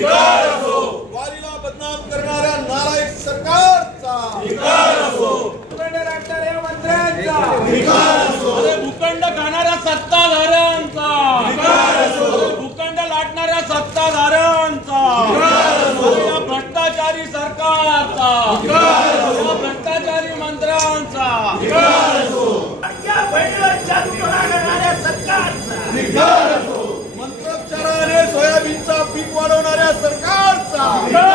वारीला बदनाम करणाऱ्या नालायक सरकारचा भूखंड खाणाऱ्या सत्ताधाऱ्यांचा भूखंड लाटणाऱ्या सत्ताधाऱ्यांचा या भ्रष्टाचारी सरकारचा या भ्रष्टाचारी मंत्र्यांचा मंत्रोच्चाराने सोयाबीनचा पीक वाढवणाऱ्या सरकारचा